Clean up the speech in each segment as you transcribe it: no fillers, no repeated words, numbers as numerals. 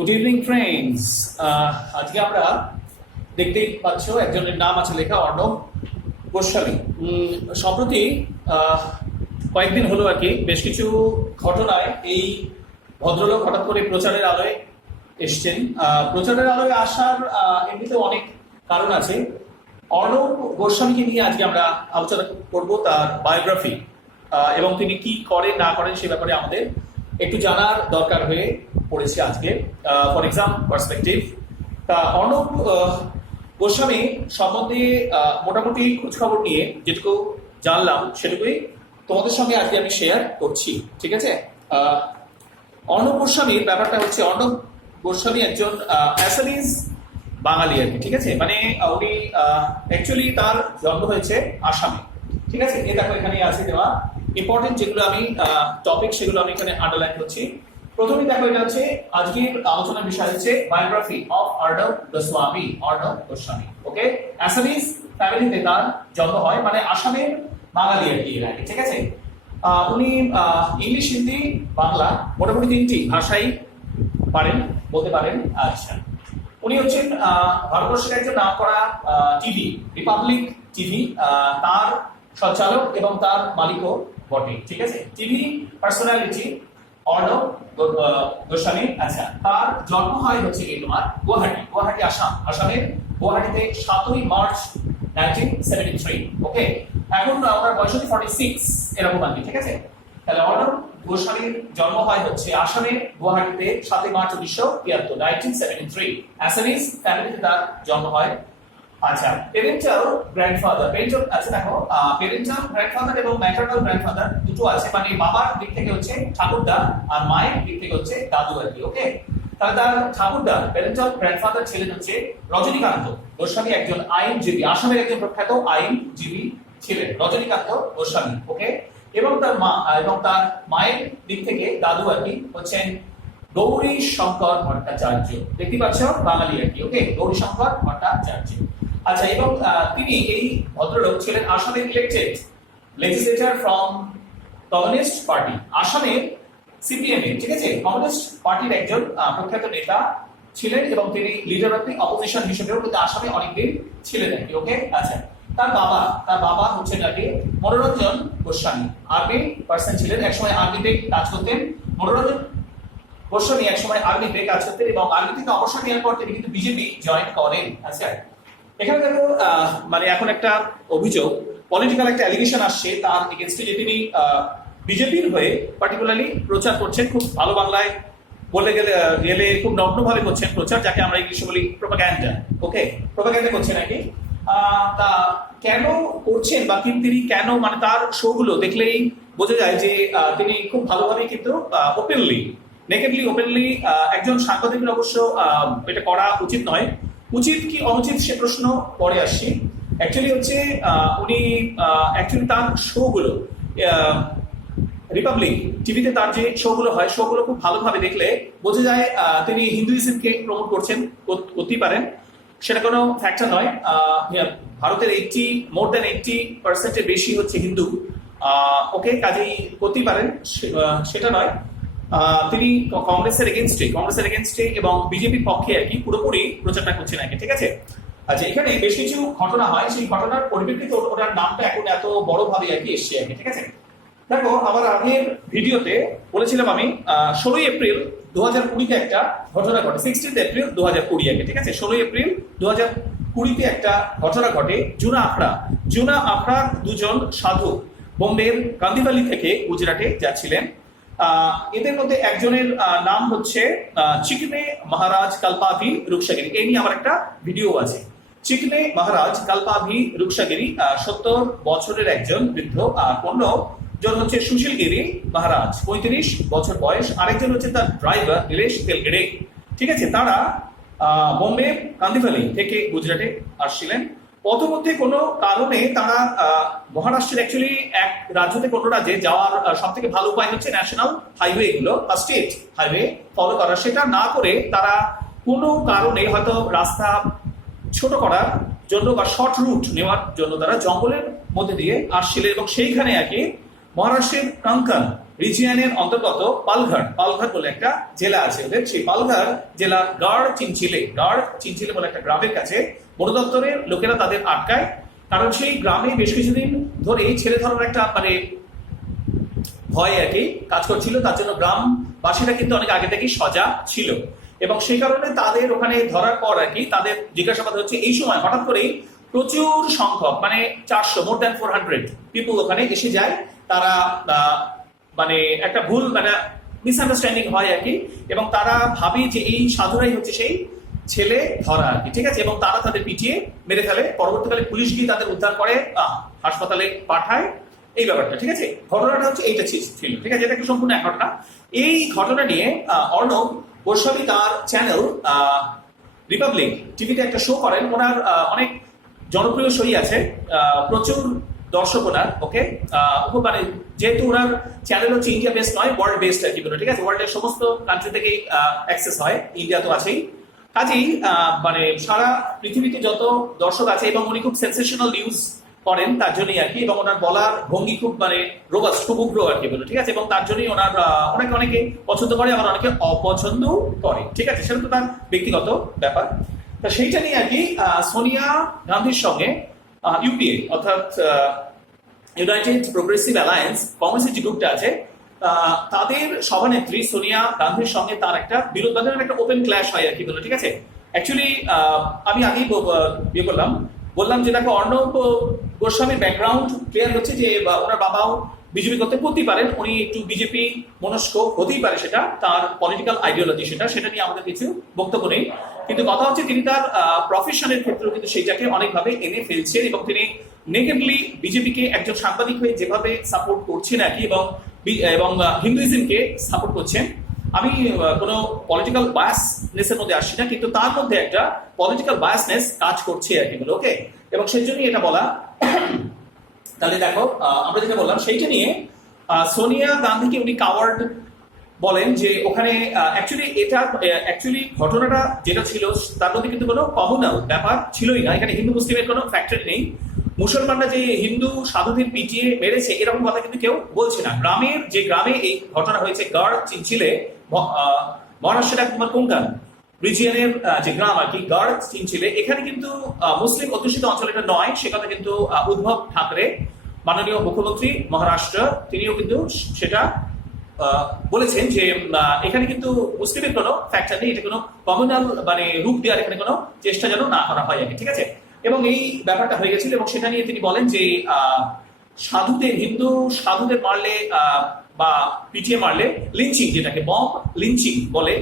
Good evening friends. আজকে আমরা দেখতেই পাচ্ছ একজনের নাম আছে লেখা অর্ণব গোস্বামী। সম্প্রতি কয়েকদিন হলো আর কি বেশ কিছু ঘটনায় এই ভদ্রলোক হঠাৎ করে প্রচারের আলোয় এসছেন। প্রচারের আলোয় আসার এমনিতে অনেক কারণ আছে। অর্ণব গোস্বামীকে নিয়ে আজকে আমরা আলোচনা করব, তার বায়োগ্রাফি এবং তিনি কি করেন না করেন সে ব্যাপারে আমাদের একটু জানার দরকার হয়ে পড়েছে আজকে ফর এক্সাম পার্সপেক্টিভ। তা অর্ণব গোস্বামী সম্বন্ধে মোটামুটি খোঁজখবর নিয়ে যেটুকু জানলাম সেটুকুই তোমাদের সঙ্গে আজকে আমি শেয়ার করছি, ঠিক আছে? অর্ণব গোস্বামীর ব্যাপারটা হচ্ছে, অর্ণব গোস্বামী একজন অ্যাসামিজ বাঙালি আর কি, ঠিক আছে? মানে উনি অ্যাকচুয়ালি তার জন্ম হয়েছে আসামে, ঠিক আছে? এ দেখো এখানে আছে দেওয়া ইম্পর্টেন্ট যেগুলো আমি টপিক সেগুলো আমি এখানে আন্ডারলাইন করছি। প্রথমেই দেখো এটা হচ্ছে আজকের আলোচনার বিষয় হচ্ছে biography of Arnab Goswami. Arnab Goswami okay, Assamese ফ্যামিলিতে তার জন্ম হয়, মানে আসামের বাঙালি আর কি এর আগে, ঠিক আছে? উনি ইংলিশ, হিন্দি, বাংলা মোটামুটি তিনটি ভাষাই পারেন, বলতে পারেন। আচ্ছা, উনি হচ্ছেন ভারতবর্ষের একজন নামকরা টিভি, রিপাবলিক টিভি, তার সঞ্চালক এবং তার মালিকও বটে, ঠিক আছে? TV personality Arnab Goswami. আচ্ছা, তার জন্ম হয় হচ্ছে কি তোমার গুয়াহাটি আসাম, আসামের গুয়াহাটিতে 7ই মার্চ 1973। ওকে, এখন আমরা বয়স হচ্ছে 46 এরকম আর কি, ঠিক আছে? তাহলে অর্ণব গোস্বামীর জন্ম হয় হচ্ছে আসামের গুয়াহাটিতে 7ই মার্চ 1973। অ্যাসামিজ ফ্যামিলিতে তার জন্ম হয়। আচ্ছা, প্যারেন্টাল গ্র্যান্ডফাদার, আচ্ছা দেখো প্যারেন্টাল গ্র্যান্ডফাদার এবং ম্যাটারনাল গ্র্যান্ডফাদার দুটো আছে, মানে বাবার দিক থেকে হচ্ছে ঠাকুরদা আর মায়ের দিক থেকে হচ্ছে দাদু আর কি। ওকে, তাহলে তার ঠাকুরদা প্যারেন্টাল গ্র্যান্ডফাদার ছিলেন হচ্ছে রজনীকান্ত গোস্বামী, একজন আইনজীবী, আসামের একজন প্রখ্যাত আইনজীবী ছিলেন রজনীকান্ত গোস্বামী। ওকে, এবং তার মা এবং তার মায়ের দিক থেকে দাদু আর কি হচ্ছেন গৌরী শঙ্কর ভট্টাচার্য, দেখতে পাচ্ছ বাঙালি আর কি। ওকে, গৌরী শঙ্কর ভট্টাচার্য। আচ্ছা, এবং তিনি এই ভদ্রলোক ছিলেন আসামের elected legislator from communist party, আসামের সিপিএম এর, ঠিক আছে, কমিউনিস্ট পার্টির একজন প্রখ্যাত নেতা ছিলেন এবং তিনি লিডার অফ দি অপোজিশন হিসেবেও কিন্তু আসামে অনেকদিন ছিলেন আর কি। ওকে, আচ্ছা, তার বাবা হচ্ছেন আর কি মনোরঞ্জন গোস্বামী, আর্মি পার্সন ছিলেন, একসময় আর্মিতে কাজ করতেন। মনোরঞ্জন গোস্বামী একসময় আর্মিতে কাজ করতেন এবং আর্মি থেকে অবসর নেওয়ার পর তিনি কিন্তু বিজেপি জয়েন করেন। আচ্ছা, এখানে দেখো মানে এখন একটা অভিযোগ, পলিটিক্যাল একটা অ্যালিগেশন আসছে তার এগেইনস্টে, যে তিনি বিজেপির হয়ে পার্টিকুলারলি প্রচার করছেন, খুব ভালো বাংলায় বলতে গেলে খুব নগ্নভাবে করছেন প্রচার, যাকে আমরা ইংলিশে বলি প্রোপাগ্যান্ডা। ওকে, প্রোপাগ্যান্ডা করছেন নাকি? তা কেন করছেন বা তিনি কেন, মানে তার শোগুলো দেখলেই বোঝা যায় যে তিনি খুব ভালোভাবে কিন্তু ওপেনলি, নেকেডলি ওপেনলি, একজন সাংবাদিকের অবশ্য এটা করা উচিত নয়, উচিত কি অনুচিত সে প্রশ্ন পরে আসছি। অ্যাকচুয়ালি হচ্ছে উনি অ্যাকচুয়ালি তার শোগুলো রিপাবলিক টিভিতে তার যে শোগুলো হয়, শোগুলো খুব ভালোভাবে দেখলে বোঝা যায় তিনি হিন্দুইজমকে প্রমোট করতেই পারেন, সেটা কোনো ফ্যাক্টর নয়। ভারতের মোর দ্যান 80% বেশি হচ্ছে হিন্দু। ওকে, কাজেই করতেই পারেন, সেটা নয়। তিনি কংগ্রেসের এগেনস্টে এবং বিজেপির পক্ষে আর কি পুরোপুরি প্রচারটা করছেন আর কি, ঠিক আছে? আচ্ছা, এখানে বেশ কিছু ঘটনা হয়, সেই ঘটনার পরিপ্রেক্ষিতে ওনার নামটা এখন এত বড় ভাবে আর কি এসছে আর কি, ঠিক আছে? দেখো, আমার আগের ভিডিওতে বলেছিলাম আমি 16ই এপ্রিল 2020-তে একটা ঘটনা ঘটে, 16th এপ্রিল 2020 আর কি, ঠিক আছে? 16ই এপ্রিল 2020-তে একটা ঘটনা ঘটে। জুনা আখড়া দুজন সাধু বোম্বের কান্দিভালি থেকে গুজরাটে যাচ্ছিলেন। এদের মধ্যে একজনের নাম হচ্ছে চিকনে মহারাজ কালপাভি রুকসাগিরি। এই নিয়ে আমার একটা ভিডিও আছে। চিকনে মহারাজ কালপাভি রুকসাগিরি 70 বছরের একজন বৃদ্ধ, আর অন্যজন হচ্ছে সুশীলগিরি মহারাজ, 35 বছর বয়স, আরেকজন হচ্ছে তার ড্রাইভার নীলেশ তেলগেড়ে, ঠিক আছে? তারা বোম্বে কান্দিভালি থেকে গুজরাটে আসছিলেন। পথমধ্যে কোনো কারণে তারা মহারাষ্ট্রের অ্যাকচুয়ালি এক রাজ্য থেকে অন্য রাজ্যে যাওয়ার সব থেকে ভালো উপায় হচ্ছে ন্যাশনাল হাইওয়ে গুলো বা স্টেট হাইওয়ে ফলো করা, সেটা না করে তারা কোনো কারণে হয়তো রাস্তা ছোট করার জন্য বা শর্ট রুট নেওয়ার জন্য তারা জঙ্গলের মধ্যে দিয়ে আসছিলেন এবং সেইখানে আর কি মহারাষ্ট্রের কাঙ্কন রিজিয়নের অন্তর্গত পালঘর পালঘর বলে একটা জেলা আছে ওদের, সেই পালঘর জেলা গড় চিনচিলে বলে একটা গ্রামের কাছে বন দপ্তরের লোকেরা তাদের আটকায়, কারণ সেই গ্রামে বেশ কিছুদিন ধরে ছেলে ধরার একটা মানে ভয় আর কি কাজ করছিল, তার জন্য গ্রামবাসীরা কিন্তু অনেক আগে থেকেই সজাগ ছিল, এবং সেই কারণে তাদের ওখানে ধরার পর আর কি তাদের জিজ্ঞাসাবাদ হচ্ছে। এই সময় হঠাৎ করেই প্রচুর সংখ্যক মানে 400 মোর দ্যান 400 পিপল ওখানে এসে যায়। তারা মানে একটা ভুল মানে মিসআন্ডারস্ট্যান্ডিং হয় আর কি, এবং তারা ভাবে যে এই সাধুরাই হচ্ছে সেই ছেলে ধরা আর কি, ঠিক আছে, এবং তারা তাদের পিটিয়ে মেরে ফেলে। পরবর্তীকালে পুলিশ গিয়ে তাদের উদ্ধার করে হাসপাতালে পাঠায়, এই ব্যাপারটা, ঠিক আছে। ঘটনাটা হচ্ছে এইটা ছিল, ঠিক আছে, এটা একটা সম্পূর্ণ এক ঘটনা। এই ঘটনা নিয়ে অর্ণব গোস্বামী তার চ্যানেল রিপাবলিক টিভিতে একটা শো করেন। ওনার অনেক জনপ্রিয় শোই আছে, প্রচুর দর্শক ওনার, ওকে, মানে যেহেতু ওনার চ্যানেল হচ্ছে ইন্ডিয়া বেসড নয়, ওয়ার্ল্ড বেসড আর কি, ঠিক আছে, ওয়ার্ল্ডের সমস্ত কান্ট্রি থেকেই অ্যাক্সেস হয়, ইন্ডিয়া তো আছেই। কাজেই মানে সারা পৃথিবীতে যত দর্শক আছে, এবং উনি খুব সেন্সেশনাল নিউজ করেন তার জন্যই আর কি, এবং ওনার বলার ভঙ্গি খুব মানে রোবাস্ট, খুব উগ্র আর কি, ঠিক আছে, এবং তার জন্যই ওনার অনেকে পছন্দ করে, আবার অনেকে অপছন্দ করে, ঠিক আছে, সেটা তো তার ব্যক্তিগত ব্যাপার। তা সেইটা নিয়ে আর কি সোনিয়া গান্ধীর সঙ্গে ইউপিএ অর্থাৎ ইউনাইটেড প্রোগ্রেসিভ অ্যালায়েন্স কংগ্রেসের যে গ্রুপটা আছে, তাদের সভানেত্রী সোনিয়া গান্ধীর সঙ্গে তার একটা বিরোধ, একটা ওপেন ক্ল্যাশ হয় আর কি, ঠিক আছে। অ্যাকচুয়ালি আমি আগেই বললাম যে দেখো, অর্ণব গোস্বামীর ব্যাকগ্রাউন্ড ক্লিয়ার হচ্ছে যে ওনার বাবাও বিজেপি করতে করতেই পারেন, উনি একটু বিজেপি মনস্ক হতেই পারে, সেটা তার পলিটিক্যাল আইডিওলজি, সেটা নিয়ে আমাদের কিছু বক্তব্য নেই। কিন্তু কথা হচ্ছে তিনি তার প্রফেশনের ক্ষেত্রেও কিন্তু সেইটাকে অনেকভাবে এনে ফেলছেন, এবং তিনি নেগেটিভলি বিজেপিকে একজন সাংবাদিক হয়ে যেভাবে সাপোর্ট করছেন আর কি, এবং হিন্দুইজমকে সাপোর্ট করছেন। আমি কোনো পলিটিক্যাল বায়াসনেসের মধ্যে আসছি না, কিন্তু তার মধ্যে একটা পলিটিক্যাল বায়াসনেস কাজ করছে আর কি, ওকে, এবং সেই জন্যই এটা বলা। তাহলে দেখো, আমরা যেটা বললাম সেইটা নিয়ে সোনিয়া গান্ধীকে উনি কাওয়ার্ড বলেন, যে ওখানে অ্যাকচুয়ালি ঘটনাটা যেটা ছিল তার মধ্যে কিন্তু কোনো কমিউনাল ব্যাপার ছিলই না, এখানে হিন্দু মুসলিমের কোনো ফ্যাক্টর নেই। মুসলমানরা যে হিন্দু সাধুদের পিটিয়ে মেরেছে এরকম কথা কিন্তু কেউ বলছে না। যে গ্রামে এই ঘটনা হয়েছে, গড় চিনচিলে, মহারাষ্ট্রের তোমার কোঙ্কান রিজিয়নের যে গ্রাম আর কি, গড় চিনচিলে, এখানে কিন্তু মুসলিম অধ্যুষিত অঞ্চল এটা নয়, সে কথা কিন্তু উদ্ধব ঠাকরে, মাননীয় মুখ্যমন্ত্রী মহারাষ্ট্র, তিনিও কিন্তু সেটা বলেছেন যে এখানে কিন্তু মুসলিমের কোনো ফ্যাক্টর নেই, এটা কোনো কমিউনাল মানে রূপ দেওয়ার এখানে কোনো চেষ্টা যেন না করা হয় আর কি, ঠিক আছে। এবং এই ব্যাপারটা হয়ে গেছিল, এবং সেটা নিয়ে তিনি বলেন যে হিন্দু সাধুদের মারলে বা পিটিয়ে মারলে লিঞ্চিং, যেটাকে মব লিঞ্চিং বলে,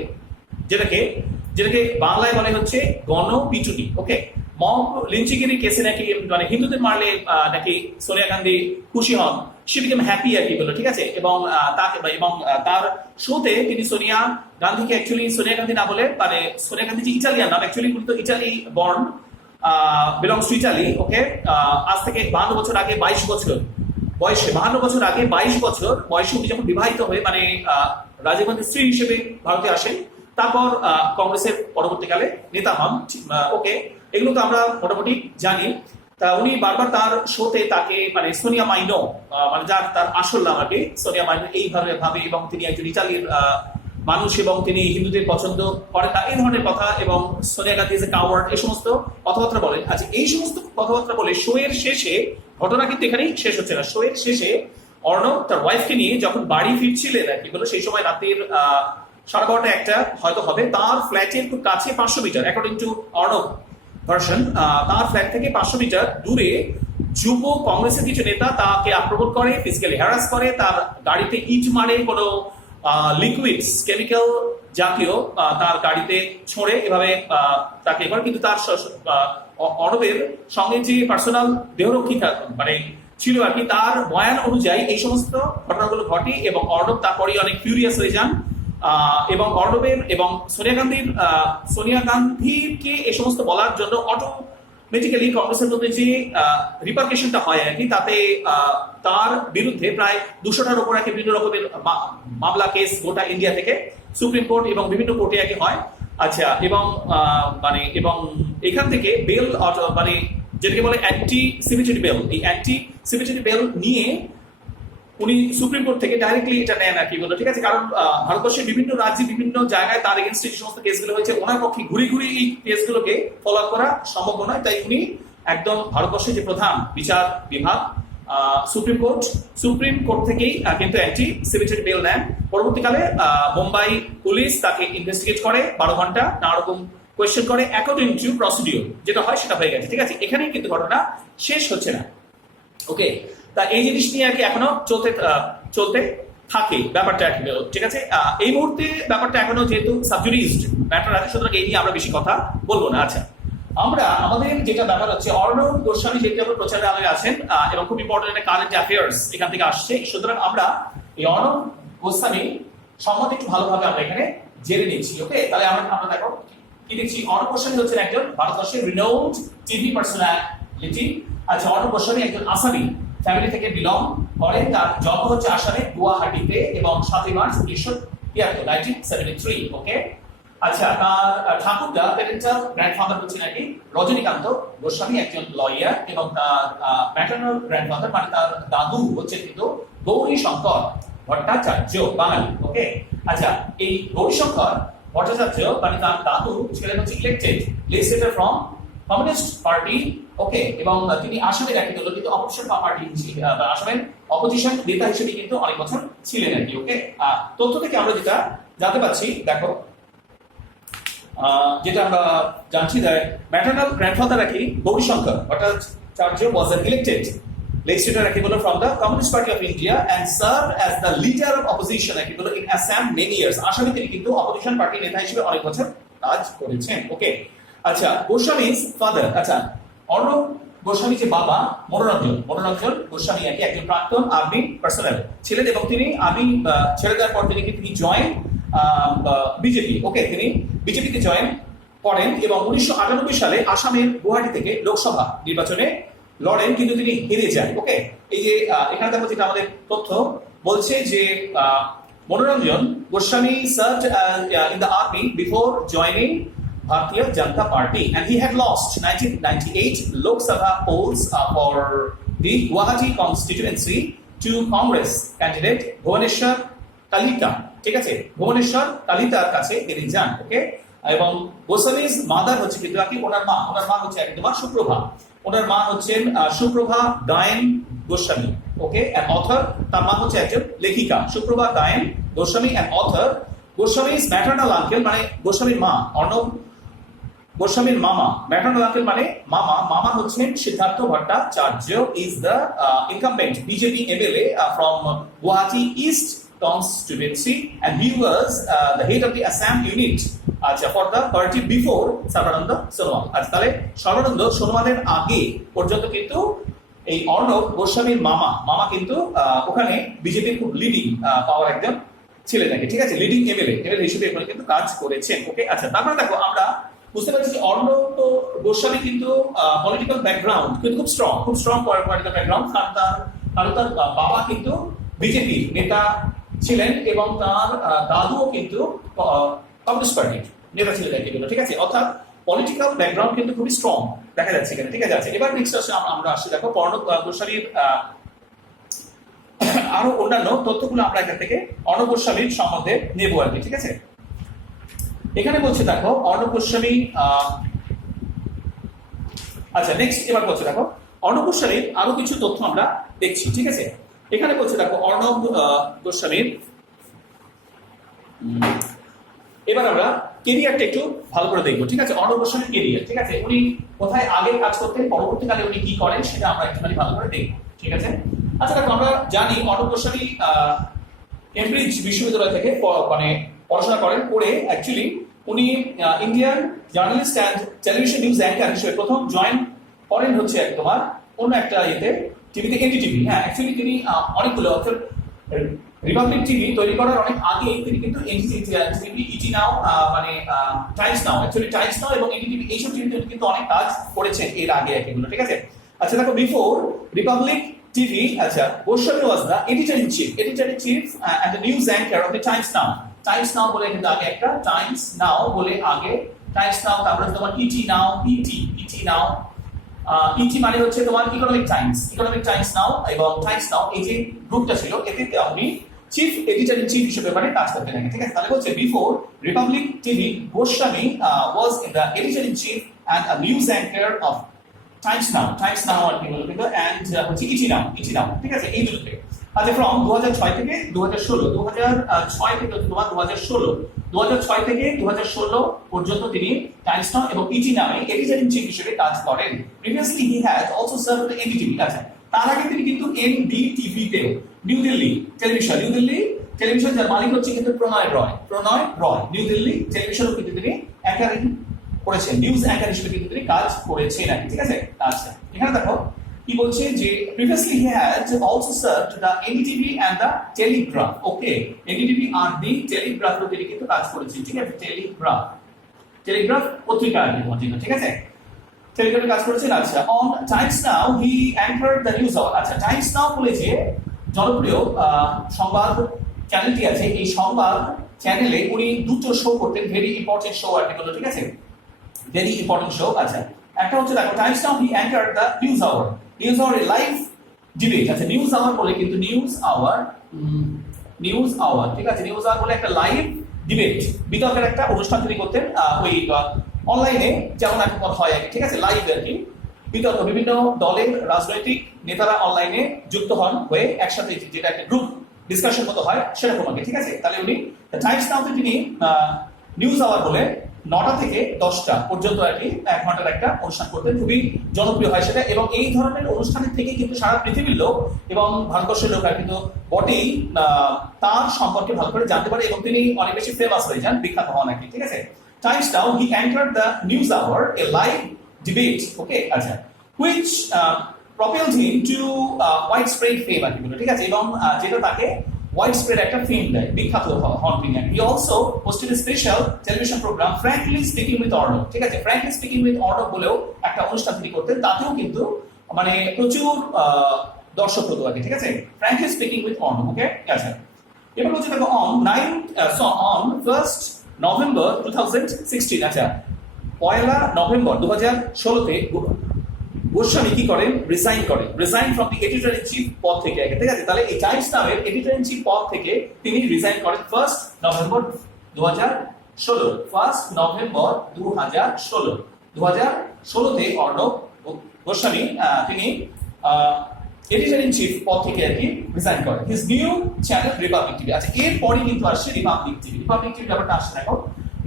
যেটাকে বাংলায় বলে হচ্ছে গণপিটুনি, ওকে, মব লিঞ্চিং এর কেসে নাকি মানে হিন্দুদের মারলে নাকি সোনিয়া গান্ধী খুশি হন, সে বিকেম হ্যাপি আর কি, ঠিক আছে। এবং তার শোতে তিনি সোনিয়া গান্ধীকে অ্যাকচুয়ালি সোনিয়া গান্ধী না বলে, মানে সোনিয়া গান্ধী যে ইটালিয়ান নাম, অ্যাকচুয়ালি উনি তো Italy born, belongs to Italy, okay. আজ থেকে 52 বছর আগে 22 বছর বয়সে, 52 বছর আগে 22 বছর বয়সে উনি যখন বিবাহিত হয়ে মানে রাজীব গান্ধীর স্ত্রী হিসেবে ভারতে আসেন, তারপর কংগ্রেসের পরবর্তীকালে নেতা হন, ওকে, এগুলো তো আমরা মোটামুটি জানি। তা উনি বারবার তার শোতে তাকে মানে সোনিয়া মাইনো, মানে যার তার আসল নাম আর কি সোনিয়া মাইনো, এইভাবে ভাবে, এবং তিনি একজন ইটালির মানুষ, এবং তিনি হিন্দুদের পছন্দ করেন না, এই ধরনের কথা, এবং Sonia Gandhi is a coward, এই সমস্ত কথাবার্তা বলেন। আচ্ছা, এই সমস্ত কথাবার্তা বলে শো এর শেষে, ঘটনা কিন্তু এখানেই শেষ হচ্ছে না, শো এর শেষে অর্ণব তার ওয়াইফকে নিয়ে যখন বাড়ি ফিরছিলেন আর কি, সেই সময় রাতের 12:30 একটা হয়তো হবে, তার ফ্ল্যাটের খুব কাছে 500 metre, according to Arnab version, তার ফ্ল্যাট থেকে 500 মিটার দূরে যুব কংগ্রেসের কিছু নেতা তাকে আক্রমণ করে, ফিজিক্যালি হ্যারাস করে, তার গাড়িতে ইট মারে, কোনো লিকুইডস কেমিক্যাল জাতীয় তার গাড়িতে ছোঁড়ে, এভাবে তাকে করে। কিন্তু তার অর্ণবের সঙ্গে যে পার্সোনাল দেহরক্ষী মানে ছিল আর কি, তার বয়ান অনুযায়ী এই সমস্ত ঘটনাগুলো ঘটে, এবং অর্ণব তারপরেই অনেক ফিউরিয়াস হয়ে যান, এবং অর্ণবের এবং সোনিয়া গান্ধীকে এই সমস্ত বলার জন্য অটোমেটিক্যালি কংগ্রেসের মধ্যে যে রিপারকেশনটা হয় আর কি, তাতে তার বিরুদ্ধে প্রায় 200টার উপর একে বিভিন্ন রকমের মামলা কেস গোটা ইন্ডিয়া থেকে সুপ্রিম কোর্ট এবং বিভিন্ন কোর্টে একে হয়। আচ্ছা, এবং এখান থেকে বেল মানে যেটাকে বলে অ্যান্টি সিমিটারি বেল, এই অ্যান্টি সিমিটারি বেল নিয়ে উনি সুপ্রিম কোর্ট থেকে ডাইরেক্টলি এটা নেন আর কি বলো, ঠিক আছে? কারণ ভারতবর্ষের বিভিন্ন রাজ্যে বিভিন্ন জায়গায় তার এগেনস্টে যে সমস্ত কেসগুলো হয়েছে, ওনার পক্ষে ঘুরে ঘুরে এই কেসগুলোকে ফলো আপ করা সম্ভব নয়, তাই উনি একদম ভারতবর্ষের যে প্রধান বিচার বিভাগ সুপ্রিম কোর্ট থেকেই কিন্তু একটি সিবিটেড বেল নেন। পরবর্তীকালে মুম্বাই পুলিশ তাকে ইনভেস্টিগেট করে 12 ঘন্টা, নানা রকম কোয়েশ্চেন করে, অ্যাকর্ডিং টু প্রসিডিওর যেটা হয় সেটা হয়ে গেছে, ঠিক আছে? এখানেই কিন্তু ঘটনা শেষ হচ্ছে না। ওকে, তা এই জিনিস নিয়ে আর কি এখনো চলতে থাকে ব্যাপারটা, ঠিক আছে? এই মুহূর্তে ব্যাপারটা এখনো যেহেতু সাবজুডিসড ম্যাটার আছে, সুতরাং এই নিয়ে আমরা বেশি কথা বলবো না। আচ্ছা, আমরা আমাদের যেটা ব্যাপার হচ্ছে, অর্ণব গোস্বামী যেহেতু আমার প্রচারের আলোয় আছেন এবং খুব ইম্পর্টেন্ট একটা কারেন্ট অ্যাফেয়ার্স এখান থেকে আসছে, সুতরাং আমরা এই অর্ণব গোস্বামী সম্বন্ধে একটু ভালোভাবে আমরা এখানে জেনে নিচ্ছি। ওকে, তাহলে আমরা দেখো কি দেখছি। অর্ণব গোস্বামী হচ্ছেন একজন ভারতবর্ষের রিনাউন্ড টিভি পার্সোনালিটি। আচ্ছা, অর্ণব গোস্বামী একজন আসামি ফ্যামিলি থেকে বিলং করেন। তার জন্ম হচ্ছে আসামে গুয়াহাটিতে এবং 7 মার্চ 1973। ওকে, আচ্ছা, তার ঠাকুরদা প্যারেন্টাল গ্র্যান্ডফাদার হচ্ছে নাকি রজনীকান্ত গোস্বামী, একজন লয়ার, এবং তার ম্যাটারনাল গ্র্যান্ডফাদার মানে তার দাদু হচ্ছে কিন্তু গৌরী শঙ্কর ভট্টাচার্য, বাঙালি। ওকে, আচ্ছা, এই গৌরী শঙ্কর ভট্টাচার্য মানে তার দাদু ছিলেন হচ্ছে elected legislator from communist party. Okay, এবং তিনি আসামের একটি দলকৃত অপোজিশন পার্টি আসামের অপোজিশন নেতা হিসেবে কিন্তু অনেক বছর ছিলেন আর কি। ওকে, তথ্য থেকে আমরা যেটা জানতে পারছি, দেখো যেটা আমরা জানছি, ম্যাটারনাল গ্র্যান্ডফাদার আর কি Gauri Shankar Bhattacharya was an elected legislator আর কি বলো from the Communist Party of India and served as the leader of opposition আর কি বলো in Assam many years। আসামে তিনি কিন্তু অপোজিশন পার্টির নেতা হিসেবে অনেক বছর কাজ করেছেন। ওকে, আচ্ছা, গোস্বামী's ফাদার, আচ্ছা, অর্ণব গোস্বামী যে বাবা মনোরঞ্জন গোস্বামী আর কি একজন প্রাক্তন আর্মি পার্সোনাল ছিলেন, এবং তিনি আর্মি ছেড়ে দেওয়ার পর তিনি জয়েন বিজেপি। ওকে, তিনি বিজেপিতে জয়েন করেন এবং 1998 সালে আসামের গুয়াহাটি থেকে লোকসভা নির্বাচনে লড়েন, কিন্তু তিনি হেরে যান। ওকে, এই যে এখানে দেখো যেটা আমাদের তথ্য বলছে যে Manoranjan Goswami served in the army before joining Bharatiya Janata Party and he had lost 1998 Lok Sabha polls for the Guwahati constituency to Congress candidate Bhubaneswar Kalita। ঠিক আছে, ভুবনেশ্বর কালিতার কাছে তিনি যান। ওকে, এবং গোস্বামীর মাদার হচ্ছে কিন্তু কি ওনার মা হচ্ছে একদম সুপ্রভা। ওনার মা হচ্ছেন সুপ্রভা গায়েন গোস্বামী। ওকে, অ্যান অথর। তার মা হচ্ছে একজন লেখিকা, সুপ্রভা গায়েন গোস্বামী অ্যান অথর। গোস্বামীর ম্যাটারনাল আঙ্কেল মানে গোস্বামীর মা, অর্ণব গোস্বামীর মামা, ম্যাটারনাল আঙ্কেল মানে মামা হচ্ছেন Siddhartha Bhattacharya, is the incumbent BJP MLA from Guwahati east constituency and he was the head of the Assam unit for the party before Sarbananda Sonowal। আচ্ছা, তাহলে সর্বানন্দ সোনোয়ালের আগে পর্যন্ত কিন্তু এই অর্ণব গোস্বামীর মামা কিন্তু ওখানে বিজেপির খুব লিডিং পাওয়ার একজন ছিলেন নাকি, ঠিক আছে? লিডিং এমএলএ হিসেবে এখানে কিন্তু কাজ করেছেন। ওকে, আচ্ছা, তারপরে দেখো আমরা বুঝতে পারছি যে অর্ণব গোস্বামী কিন্তু পলিটিক্যাল ব্যাকগ্রাউন্ড কিন্তু খুব স্ট্রং পলিটিক্যাল ব্যাকগ্রাউন্ড, কারণ তার বাবা কিন্তু বিজেপি নেতা ছিলেন এবং তার দাদুও কিন্তু কমিউনিস্ট পার্টির নেতা ছিলেন এগুলো, ঠিক আছে? অর্থাৎ পলিটিক্যাল ব্যাকগ্রাউন্ড কিন্তু খুবই স্ট্রং দেখা যাচ্ছে এখানে, ঠিক আছে? এবার নেক্সট আসে আমরা আসছি, দেখো অর্ণব গোস্বামীর আরো অন্যান্য তথ্যগুলো আমরা এখান থেকে অর্ণব গোস্বামীর সম্বন্ধে নেব আর কি, ঠিক আছে? এখানে বলছে দেখো অর্ণব গোস্বামী, আচ্ছা নেক্সট এবার বলছে দেখো অর্ণব গোস্বামীর আরো কিছু তথ্য আমরা দেখছি, ঠিক আছে? এখানে বলছে দেখো অর্ণব গোস্বামীর, এবার আমরা কেরিয়ারটা একটু ভালো করে দেখবো, ঠিক আছে? অর্ণব গোস্বামীর কেরিয়ার, ঠিক আছে? উনি কোথায় আগে কাজ করতেন, পরবর্তীকালে উনি কি করেন সেটা আমরা একটুখানি ভালো করে দেখবো, ঠিক আছে? আচ্ছা দেখো, আমরা জানি অর্ণব গোস্বামী কেমব্রিজ বিশ্ববিদ্যালয় থেকে মানে পড়াশোনা করেন, পড়ে অ্যাকচুয়ালি উনি Indian journalist and television news anchor হিসেবে প্রথম জয়েন করেন হচ্ছে তোমার অন্য একটা ইয়েতে টিভিতে, এনডিটিভি। হ্যাঁ, অ্যাকচুয়ালি তিনি অনেকগুলো রিপাবলিক টিভি তৈরি করার অনেক আগে তিনি কিন্তু এনডিটিভি, ইটি নাও মানে টাইমস নাও, অ্যাকচুয়ালি টাইমস নাও এবং এনডিটিভি এইসব টিভিতে কিন্তু অনেক কাজ করেছেন এর আগে এগুলো, ঠিক আছে? আচ্ছা দেখো, বিফোর রিপাবলিক টিভি, আচ্ছা, Goswami was the editor in chief and the news anchor of the Times now. Times Now বলে কিন্তু আগে একটা, টাইমস নাও বলে আগে টাইমস নাও, তারপরে তোমার ইটি নাও, ইটি নাও, ইটি মানে হচ্ছে তোমার ইকোনমিক টাইমস নাও এবং টাইমস নাও এই যে গ্রুপটা ছিল এতে আপনি চিফ এডিটর ইন চিফ হিসেবে মানে কাজ করতে থাকেন, ঠিক আছে। তাহলে বলছে before Republic TV Goswami was the editor in chief and news anchor of Times Now আর কি বলবো অ্যান্ড হচ্ছে ইটি নাও, ঠিক আছে, এই দুটোতে। আচ্ছা, ফ্রম 2006 থেকে 2016 2006 থেকে তোমার 2016 থেকে 2016 পর্যন্ত তিনি টাইমস নাও এবং ইটি নামে এডিটর ইন চিফ হিসেবে কাজ করেন। Previously he has also served NDTV. আচ্ছা, তার আগে তিনি কিন্তু এনডিটিভি তে নিউ দিল্লি টেলিভিশন যার মালিক হচ্ছে কিন্তু প্রণয় রয় নিউ দিল্লি টেলিভিশনও কিন্তু তিনি অ্যাঙ্কারিং করেছেন, নিউজ অ্যাঙ্কার হিসেবে কিন্তু তিনি কাজ করেছেন আর কি, ঠিক আছে। আচ্ছা, এখানে দেখো কি বলছে যে previously he has also served the NDTV and the Telegraph. Okay, NDTV আর দি টেলিগ্রাফেও তিনি কিন্তু কাজ করেছেন, ঠিক আছে। টেলিগ্রাফ পত্রিকা আর কি তোমার জন্য, ঠিক আছে, টেলিগ্রাফে কাজ করেছেন। আচ্ছা, on Times Now he anchored the news hour. আচ্ছা, টাইমস নাও বলে যে জনপ্রিয় সংবাদ চ্যানেলটি আছে, এই সংবাদ চ্যানেলে উনি দুটো শো করতেন, ভেরি ইম্পর্টেন্ট শো আর কি বললো, ঠিক আছে, ভেরি ইম্পর্টেন্ট শো। আচ্ছা, একটা হচ্ছে দেখো Times Now he anchored the news our live debate. আচ্ছা, নিউজ আওয়ার বলে কিন্তু নিউজ আওয়ার, ঠিক আছে, নিউজ আওয়ার বলে একটা লাইভ ডিবেট বিতর্কের একটা অনুষ্ঠান তিনি করতেন ওই অনলাইনে, যেমন এখন কথা হয় আর কি, ঠিক আছে, লাইভ আর কি বিতর্ক, বিভিন্ন দলের রাজনৈতিক নেতারা অনলাইনে যুক্ত হন হয়ে একসাথে যেটা একটা গ্রুপ ডিসকাশন মতো হয় সেরকম আর কি, ঠিক আছে। তাহলে উনি টাইমস নাওতে তিনি নিউজ আওয়ার বলে 9টা থেকে 10টা পর্যন্ত আর কি 1 ঘন্টার একটা অনুষ্ঠান করতেন, খুবই জনপ্রিয় হয় সেটা। এবং এই ধরনের অনুষ্ঠানের থেকে কিন্তু সারা পৃথিবীর লোক এবং ভারতবর্ষের লোক আর কিন্তু বটেই তার সম্পর্কে ভালো করে জানতে পারে এবং তিনি অনেক বেশি ফেমাস হয়ে যান, বিখ্যাত হন আর কি, ঠিক আছে। Times Now he anchored the news Hour a live debate, okay, আচ্ছা, which propelled him to widespread fame আর কি, ঠিক আছে, এবং যেটা তাকে widespread একটা ফেম দেয়, বিখ্যাত হন তিনি। He also hosted a special television program Frankly Speaking with Arnav, ঠিক আছে, Frankly Speaking with Arnav বলেও একটা অনুষ্ঠান তিনি করতেন, তাতেও কিন্তু মানে প্রচুর দর্শক হতো আর কি, ঠিক আছে, Frankly Speaking with Arnav, ওকে, আচ্ছা। এবার হচ্ছে দেখো on 1st November 2016, আচ্ছা, 1 নভেম্বর 2016-তে গোস্বামী কি করেন, resign from the editor in chief পদ থেকে, ঠিক আছে। তাহলে এই টাইমস নামের এডিটর ইন চিফ পদ থেকে তিনি রিজাইন করেন 1 নভেম্বর 2016তে অর্ণব গোস্বামী তিনি এডিটর ইন চিফ পদ থেকে আর কি রিজাইন করেন। His new channel Republic TV. আচ্ছা, এরপরই কিন্তু আসছে রিপাবলিক টিভি ব্যাপারটা আসছে দেখো।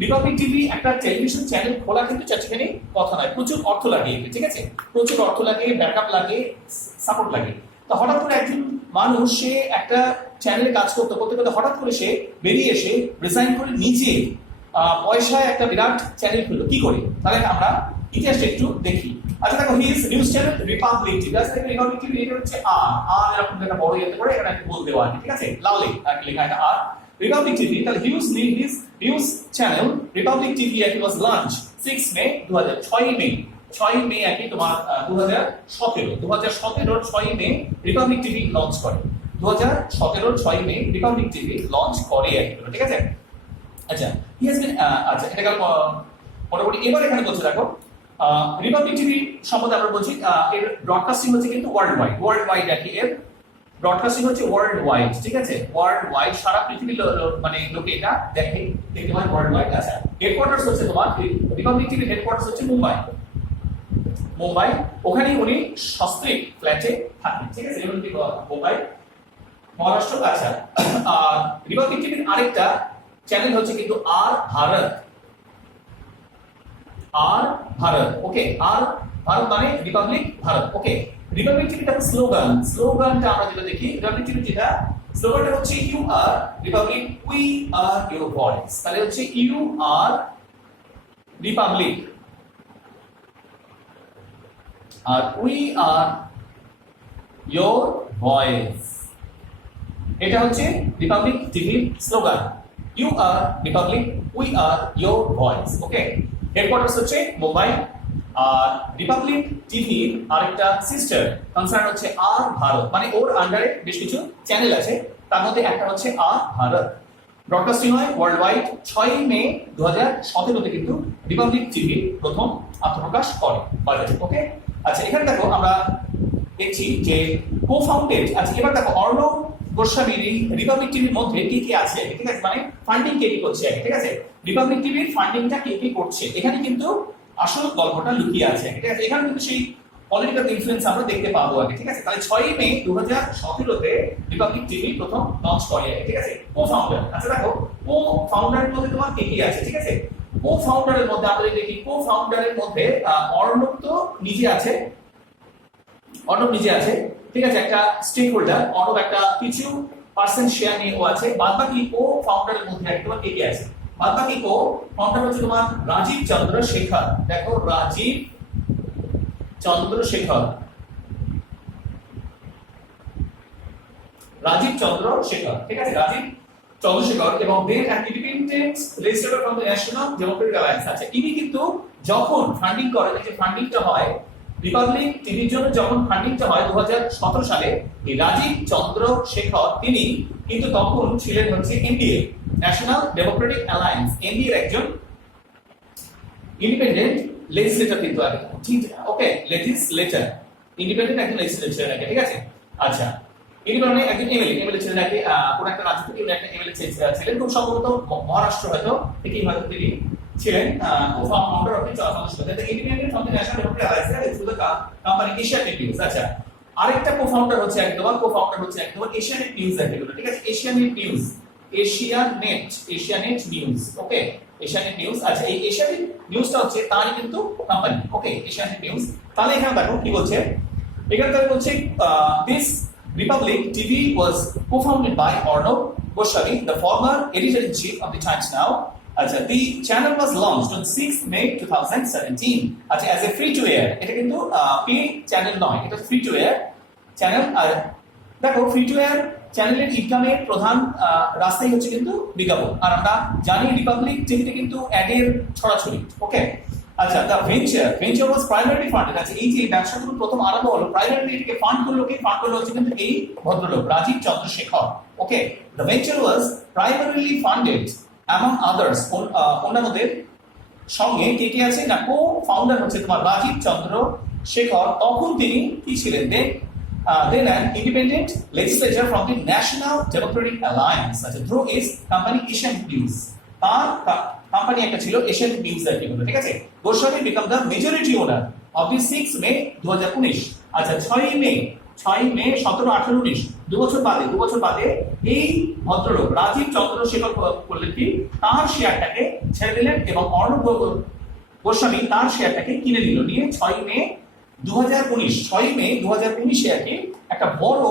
রিপাবলিক টিভি একটা টেলিভিশন চ্যানেল খোলা কিন্তু চারটিখানি কথা নয়, প্রচুর অর্থ লাগে, ঠিক আছে, প্রচুর অর্থ লাগে, ব্যাকআপ লাগে, সাপোর্ট লাগে। তো হঠাৎ করে একজন মানুষ সে একটা চ্যানেলে কাজ করতে হঠাৎ করে সে বেরিয়ে এসে রিজাইন করে নিজে পয়সায় একটা বিরাট চ্যানেল খুললো, কি করে? তাহলে আমরা ইতিহাসটা একটু দেখি। আচ্ছা দেখো, his news channel Republic TV. আচ্ছা দেখো, রিপাবলিক টিভি এটা হচ্ছে আর এরকম একটা বড় ইয়েতে করে এখানে একটা বল দেওয়া আছে, ঠিক আছে, লাউলে লেখা এটা আর Republic TV, তাহলে his news channel Republic TV was launched 6 May 6 মে একই তোমার 2017 6 মে রিপাবলিক টিভি লঞ্চ করে, 2017 6 মে রিপাবলিক টিভি লঞ্চ করে একই, ঠিক আছে। আচ্ছা, হি হ্যাজ বিন, আচ্ছা, এটা গেল মোটামুটি। এবার এখানে বলছে দেখো রিপাবলিক টিভি সম্বন্ধে আমরা বলছি এর ব্রডকাস্টিং হচ্ছে কিন্তু ওয়ার্ল্ড ওয়াইড আর কি, এর ব্রডকাস্টিং হচ্ছে ওয়ার্ল্ড ওয়াইড, ঠিক আছে, ওয়ার্ল্ড ওয়াইড, সারা পৃথিবীর মানে লোকে এটা দেখতে হয় ওয়ার্ল্ড ওয়াইড। আচ্ছা, হেডকোয়ার্টার্স হচ্ছে তোমার রিপাবলিক টিভির হেডকোয়ার্টার্স হচ্ছে মুম্বাই, ওখানেই উনি সস্ত্রীক ফ্ল্যাটে থাকেন, ঠিক আছে, মুম্বাই মহারাষ্ট্র। আচ্ছা, আর রিপাবলিক টিভির আরেকটা চ্যানেল হচ্ছে কিন্তু আর ভারত, ওকে, আর ভারত মানে রিপাবলিক ভারত, ওকে। রিপাবলিক টিভিটা স্লোগানটা আমরা যেটা দেখি, রিপাবলিক টিভি যেটা স্লোগানটা হচ্ছে you are Republic, we are your voice. তাহলে হচ্ছে ইউ আর রিপাবলিক আর উই আর ইউর ভয়েস, এটা হচ্ছে রিপাবলিক টিভির slogan, you are Republic, we are your voice, okay. Headquarters হচ্ছে মুম্বাই। আর রিপাবলিক টিভির আরেকটা সিস্টার কনসার্ন হচ্ছে আর ভারত, মানে ওর আন্ডারে বেশ কিছু চ্যানেল আছে, তার মধ্যে একটা হচ্ছে আর ভারত। ব্রডকাস্টিং হয় ওয়ার্ল্ড ওয়াইড। 6 মে 2017-তে কিন্তু রিপাবলিক টিভি প্রথম আত্মপ্রকাশ করে বাজারে, ওকে। আচ্ছা এখানে দেখো আমরা দেখছি যে কো ফাউন্ডেড। আচ্ছা এবার দেখো অর্ণব গোস্বামীর রিপাবলিক টিভির মধ্যে কি কি আছে, ঠিক আছে, মানে ফান্ডিং কে কি করছে, ঠিক আছে, রিপাবলিক টিভির ফান্ডিংটা কে কি করছে, এখানে কিন্তু আসল গল্পটা লুকিয়ে আছে, ঠিক আছে। এখানে কিন্তু সেই পলিটিক্যাল ইনফ্লুয়েন্স আমরা দেখতে পাবো আগে, ঠিক আছে। তাহলে 6 মে 2017-তে রিপাবলিক টিভি প্রথম লঞ্চ করে, ঠিক আছে। কো ফাউন্ডার, আচ্ছা দেখো কো ফাউন্ডারের মধ্যে তোমার কে কি আছে, ঠিক আছে। কো ফাউন্ডারের মধ্যে আমরা দেখি কো ফাউন্ডারের মধ্যে অর্ণব তো নিজে আছে, অর্ণব নিজে আছে, ঠিক আছে, একটা স্টেক হোল্ডার, অর্ণব একটা কিছু পার্সেন্ট শেয়ার নিয়ে ও আছে। বাদবাকি কো ফাউন্ডারের মধ্যে তোমার কে কে আছে, বাদবাকি কো ফাউন্ডার হচ্ছে তোমার রাজীব চন্দ্রশেখর। দেখো রাজীব চন্দ্রশেখর, রাজীব চন্দ্রশেখর, ঠিক আছে, রাজীব চন্দ্রশেখর এবং then an independent legislator from the National Democratic Alliance. আচ্ছা ইনি কিন্তু যখন ফান্ডিং করেন, যে ফান্ডিংটা হয় রিপাবলিক টিভির জন্য, যখন ফান্ডিংটা হয় 2017 সালে, এই রাজীব চন্দ্রশেখর তিনি কিন্তু তখন ছিলেন হচ্ছে এনডিএ, ন্যাশনাল ডেমোক্রেটিক অ্যালায়েন্স, এনডিএর একজন ইন্ডিপেন্ডেন্ট লেজিসলেটর কিন্তু আগে, ঠিক ওকে, লেজিসলেটর ইন্ডিপেন্ডেন্ট একজন লেজিসলেটর আগে, ঠিক আছে। আচ্ছা ইন্ডিপেন্ডেন্ট একজন এমএলএ ছিলেন নাকি কোন একটা রাজ্য থেকে একটা এমএলএ ছিলেন, খুব সম্ভবত মহারাষ্ট্র হয়তো থেকে হয়তো তিনি ছিলেন ফাউন্ডার অফ দ্য সদস্য independent from the National Democratic alliance through the company Asianet news. আচ্ছা আরেকটা কো-ফাউন্ডার হচ্ছে একদম এশিয়ানেট নিউজ এগুলো, ঠিক আছে, এশিয়ানেট নিউজ, এশিয়ানেট নিউজ, ওকে, এশিয়ানেট নিউজ। আচ্ছা এই এশিয়ানেট নিউজটা হচ্ছে তারই কিন্তু কোম্পানি, ওকে, এশিয়ানেট নিউজ। তাহলে এখানে দেখো কি বলছে, এখানে তাহলে বলছে this Republic TV was co-founded by Arnob Goswami, the former editor-in-chief of the Times Now. The channel was launched on 6th May 2017 as a free-to-air. এটা কিন্তু পে চ্যানেল নয়, এটা free-to-air চ্যানেল। আর দেখো free-to-air চ্যানেলের ইনকামের প্রধান রাস্তাই হচ্ছে কিন্তু বিজ্ঞাপন। আর আমরা জানি রিপাবলিক টিভিতে কিন্তু অ্যাডের ছড়াছড়ি, ওকে। আচ্ছা the venture was primarily funded. আচ্ছা এই যে ব্যবসা যখন প্রথম আরম্ভ হলো, প্রাইমারিলি এটাকে ফান্ড করলো হচ্ছে কিন্তু এই ভদ্রলোক Rajeev Chandrasekhar, okay. The venture was primarily funded among others, অন্যদের সঙ্গে কে কে আছে না, কো ফাউন্ডার হচ্ছে তোমার রাজীব চন্দ্রশেখর, তখন তিনি কি ছিলেন, then an independent legislator from the National Democratic Alliance through its company Asian News. তার কোম্পানি একটা ছিল এশিয়ান নিউজ আর্টিকেল, ঠিক আছে। Goswami become the majority owner of the 6 মে 2019। আচ্ছা 6 মে 17, 18, 19 দু বছর বাদে এই ভদ্রলোক রাজীব চন্দ্রশেখর করলেন কি, তার শেয়ারটাকে ছেড়ে দিলেন এবং অর্ণব গোস্বামী তার শেয়ারটাকে কিনে নিল, নিয়ে 6 মে 2019 আর কি একটা বড়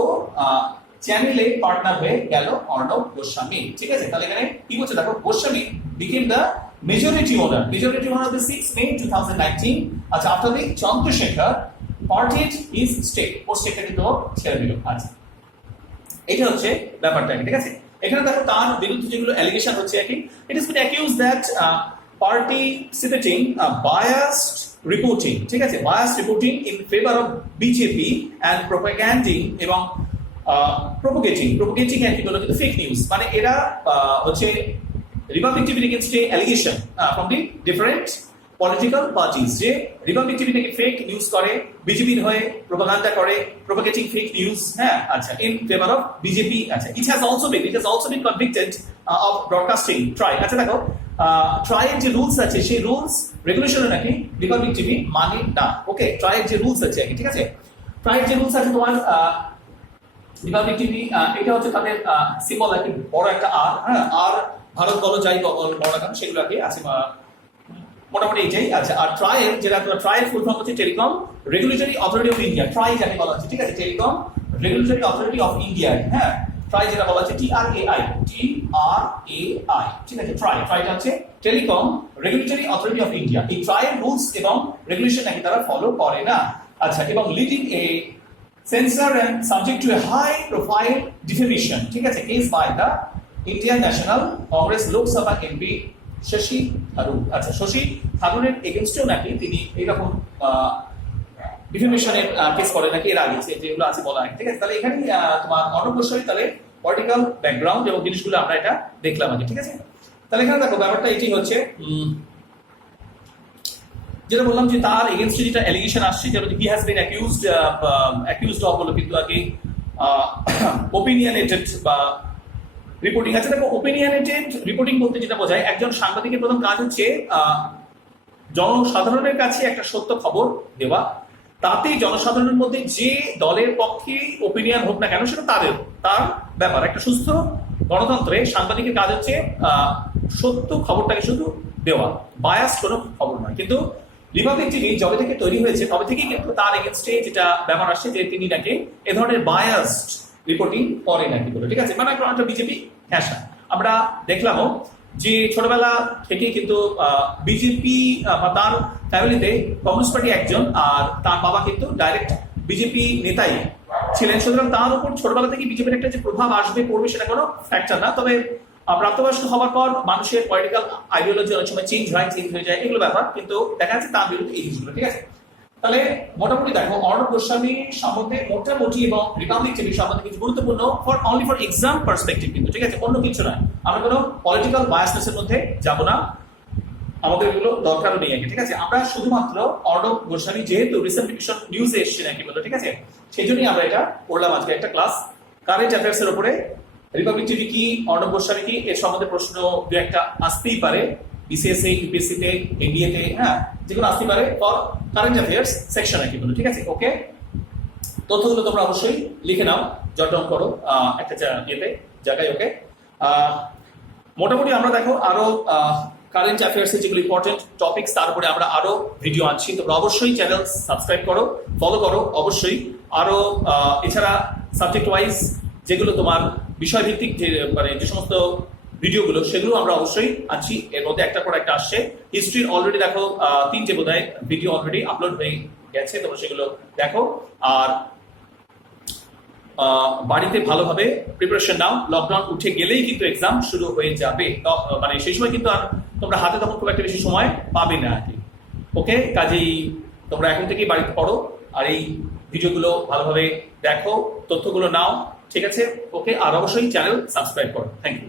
চ্যানেলে পার্টনার হয়ে গেল অর্ণব গোস্বামী, ঠিক আছে। তাহলে এখানে কি বলছে দেখো, Goswami became the majority owner of the 6 May 2019. আচ্ছা after the Chandrashekhar parted his stake, ও স্টেকটা কিন্তু ছেড়ে দিল। আচ্ছা এটা হচ্ছে ব্যাপারটা, ঠিক আছে। এখানে দেখো তার বিরুদ্ধে যেগুলো অ্যালিগেশন হচ্ছে কি, it is been accused that participating biased reporting, ঠিক আছে, biased reporting in favor of BJP and propaganding এবং propagating আর কি বলে কিন্তু ফেক নিউজ, মানে এরা হচ্ছে রিপাবলিক টিভির এগেইনস্টে allegation from the different political parties, যে রিপাবলিক টিভি নাকি ফেক নিউজ করে, বিজেপির হয়ে প্রোপাগান্ডা করে, প্রোপাগেটিং ফেক নিউজ, হ্যাঁ, আচ্ছা ইন ফেভার অফ বিজেপি। আচ্ছা it has also been convicted of broadcasting TRAI. আচ্ছা দেখো ট্রাইয়ের যে রুলস আছে সেই রুলস রেগুলেশনে নাকি রিপাবলিক টিভি মানে না, ওকে। ট্রাইয়ের যে রুলস আছে, ঠিক আছে, ট্রাইয়ের যে রুলস আছে তোমার রিপাবলিক টিভি, এটা হচ্ছে তাদের সিম্বল আর কি, বড় একটা আর, হ্যাঁ, আর ভারত বলো যাই বড় কেন সেগুলো আর কি আছে মোটামুটি এইটাই। আচ্ছা আর ট্রাইয়ের যেটা ট্রাইয়ের ফুল ফর্ম হচ্ছে telecom regulatory authority of India, try যাকে বলা হচ্ছে, ঠিক আছে, telecom regulatory authority of India, হ্যাঁ, ট্রাই যেটা বলা হচ্ছে TRAI, ঠিক আছে। ট্রাইটা হচ্ছে telecom regulatory authority of India. এই ট্রাইয়ের রুলস এবং রেগুলেশন নাকি তারা ফলো করে না। আচ্ছা এবং leading A censor and subject to a high profile defamation, ঠিক আছে, case by the Indian National Congress Lok Sabha MP Shashi Tharoor. আচ্ছা শশী থারুরের এগেইনস্টেও নাকি তিনি এইরকম ডিফেমেশনের কেস করে নাকি এর আগে, যেগুলো আছে বলা, ঠিক আছে। তাহলে এখানে তোমার অর্ণব গোস্বামী তাহলে পলিটিক্যাল ব্যাকগ্রাউন্ড এবং জিনিসগুলো আমরা এটা দেখলাম আগে, ঠিক আছে। তাহলে এখানে দেখো ব্যাপারটা এটি হচ্ছে যেটা বললাম যে তার এগেনস্টে যেটা অ্যালিগেশন আসছে, যেটা he has been accused of হলো কিন্তু আগে ওপিনিয়নেটেড বা রিপোর্টিং। আচ্ছা দেখো, ওপিনিয়নেটেড রিপোর্টিং বলতে যেটা বোঝায়, একজন সাংবাদিকের প্রথম কাজ হচ্ছে জনসাধারণের কাছে একটা সত্য খবর দেওয়া, তাতে জনসাধারণের মধ্যে যে দলের পক্ষে ওপিনিয়ন হোক না কেন সেটা তার ব্যাপার। একটা সুস্থ গণতন্ত্রে সাংবাদিকের কাজ হচ্ছে সত্য খবরটাকে শুধু দেওয়া, বায়াস কোনো খবর নয়। কিন্তু রিপাবলিক টিভি যবে থেকে তৈরি হয়েছে তবে থেকেই কিন্তু তার এগেনস্টে যেটা ব্যাপার আসছে যে তিনি নাকি এ ধরনের বায়াসড রিপোর্টিং করে নাকি বলে, ঠিক আছে, মানে একটা বিজেপি হ্যাঁ। আমরা দেখলামও যে ছোটবেলা থেকে কিন্তু বিজেপি বা তার ফ্যামিলিতে কমিউনিস্ট পার্টি একজন, আর তার বাবা কিন্তু ডাইরেক্ট বিজেপি নেতাই ছিলেন। সুতরাং তার উপর ছোটবেলা থেকে বিজেপির একটা যে প্রভাব আসবে পড়বে সেটা কোনো ফ্যাক্টর না। তবে প্রাপ্তবয়স্ক হওয়ার পর মানুষের পলিটিক্যাল আইডিওলজি অনেক সময় চেঞ্জ হয়ে যায়, এগুলো ব্যাপার। কিন্তু দেখা যাচ্ছে তার বিরুদ্ধে এই জিনিসগুলো, ঠিক আছে। তাহলে মোটামুটি দেখো অর্ণব গোস্বামী সম্বন্ধে মোটামুটি এবং রিপাবলিক টিভি সম্বন্ধে কিছু গুরুত্বপূর্ণ অনলি ফর এক্সাম পার্সপেক্টিভ কিন্তু, ঠিক আছে, অন্য কিছু নয়। আমরা কোনো পলিটিক্যাল বায়াসনেসের মধ্যে যাব না, আমাদের এগুলো দরকারও নেই আগে, ঠিক আছে। আমরা শুধুমাত্র অর্ণব গোস্বামী যেহেতু রিসেন্ট নিউজে এসছে নাকি বলতো, ঠিক আছে, সেই জন্যই আমরা এটা করলাম আজকে একটা ক্লাস কারেন্ট অ্যাফেয়ার্স এর উপরে। রিপাবলিক টিভি কি, অর্ণব গোস্বামী কি, এর সম্বন্ধে প্রশ্ন দু একটা আসতেই পারে, বিসিএস এ, ইউপিএসসি তে, এনডিএ তে, হ্যাঁ, যেগুলো আসতে পারে ফর কারেন্ট অ্যাফেয়ার্স সেকশন আর কি বলো, ঠিক আছে। ওকে, তথ্যগুলো তোমরা অবশ্যই লিখে নাও, জট ডাউন করো একটা জায়গায়। ওকে, মোটামুটি আমরা দেখো আরো কারেন্ট অ্যাফেয়ার্স এর যেগুলো ইম্পর্টেন্ট টপিকস তার উপরে আমরা আরো ভিডিও আনছি। তোমরা অবশ্যই চ্যানেল সাবস্ক্রাইব করো, ফলো করো অবশ্যই। আরো এছাড়া সাবজেক্ট ওয়াইজ যেগুলো তোমার বিষয়ভিত্তিক যে সমস্ত ভিডিওগুলো সেগুলো আমরা অবশ্যই আনছি। এর মধ্যে একটা পর একটা আসছে। হিস্ট্রির অলরেডি দেখো 3টে বোধহয় ভিডিও অলরেডি আপলোড হয়ে গেছে, তোমরা সেগুলো দেখো। আর বাড়িতে ভালোভাবে প্রিপারেশন নাও, লকডাউন উঠে গেলেই কিন্তু এক্সাম শুরু হয়ে যাবে, মানে সেই সময় কিন্তু আর তোমরা হাতে তখন খুব একটা বেশি সময় পাবে না আর কি। ওকে, কাজেই তোমরা এখন থেকেই বাড়িতে পড়ো আর এই ভিডিওগুলো ভালোভাবে দেখো, তথ্যগুলো নাও, ঠিক আছে। ওকে, আর অবশ্যই চ্যানেল সাবস্ক্রাইব করো। Thank you.